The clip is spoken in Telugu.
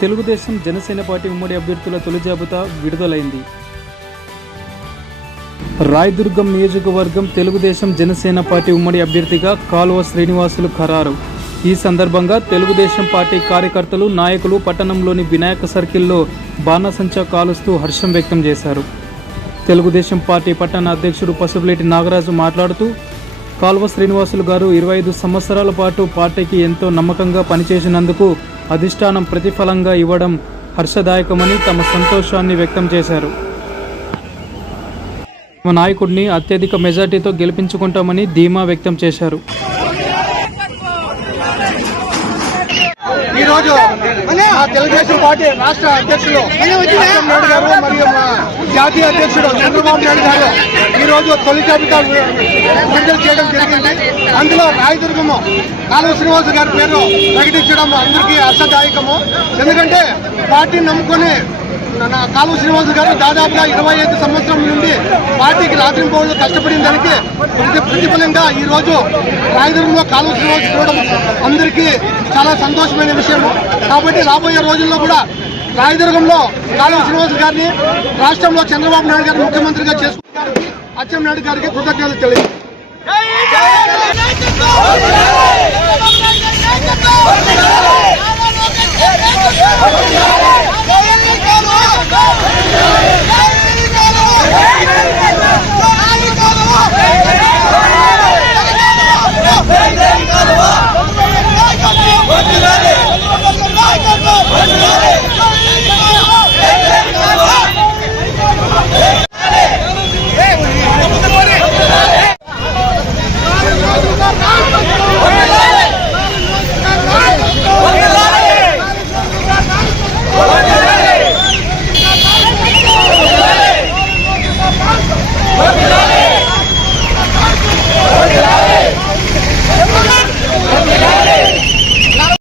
తెలుగుదేశం జనసేన పార్టీ ఉమ్మడి అభ్యర్థుల తొలి జాబితా విడుదలైంది. రాయదుర్గం నియోజకవర్గం తెలుగుదేశం జనసేన పార్టీ ఉమ్మడి అభ్యర్థిగా కాలువ శ్రీనివాసులు ఖరారు. ఈ సందర్భంగా తెలుగుదేశం పార్టీ కార్యకర్తలు నాయకులు పట్టణంలోని వినాయక సర్కిల్లో బాణసంచా కాలుస్తూ హర్షం వ్యక్తం చేశారు. తెలుగుదేశం పార్టీ పట్టణ అధ్యక్షుడు పసుపులేటి నాగరాజు మాట్లాడుతూ కాల్వ శ్రీనివాసులు గారు ఇరవై ఐదు సంవత్సరాల పాటు పార్టీకి ఎంతో నమ్మకంగా పనిచేసినందుకు అధిష్టానం ప్రతిఫలంగా ఇవ్వడం హర్షదాయకమని తమ సంతోషాన్ని వ్యక్తం చేశారు. తమ నాయకుడిని అత్యధిక మెజార్టీతో గెలిపించుకుంటామని ధీమా వ్యక్తం చేశారు. ఈరోజు తెలుగుదేశం పార్టీ రాష్ట్ర అధ్యక్షులు రాజం నాయుడు గారు మరియు జాతీయ అధ్యక్షుడు చంద్రబాబు నాయుడు గారు ఈరోజు తొలి జాబితా అందులో రాయదుర్గము కాలువ శ్రీనివాస గారి పేరు ప్రకటించడం అందరికీ హర్షదాయకము ఎందుకంటే పార్టీని నమ్ముకొని కాలువ శ్రీనివాస గారు దాదాపుగా ఇరవై ఐదు సంవత్సరం నుండి పార్టీకి రాత్రి పౌరులు కష్టపడిన దానికి ప్రతి- ప్రతిఫలంగా ఈ రోజు రాయదుర్గంలో కాలువ శ్రీనివాస చూడడం అందరికీ చాలా సంతోషమైన విషయము. కాబట్టి రాబోయే రోజుల్లో కూడా రాయదుర్గంలో కాలువ శ్రీనివాస గారిని రాష్ట్రంలో చంద్రబాబు నాయుడు గారిని ముఖ్యమంత్రిగా చేసుకున్నారు అచ్చెం నాయుడు గారికి కృతజ్ఞతలు తెలియదు United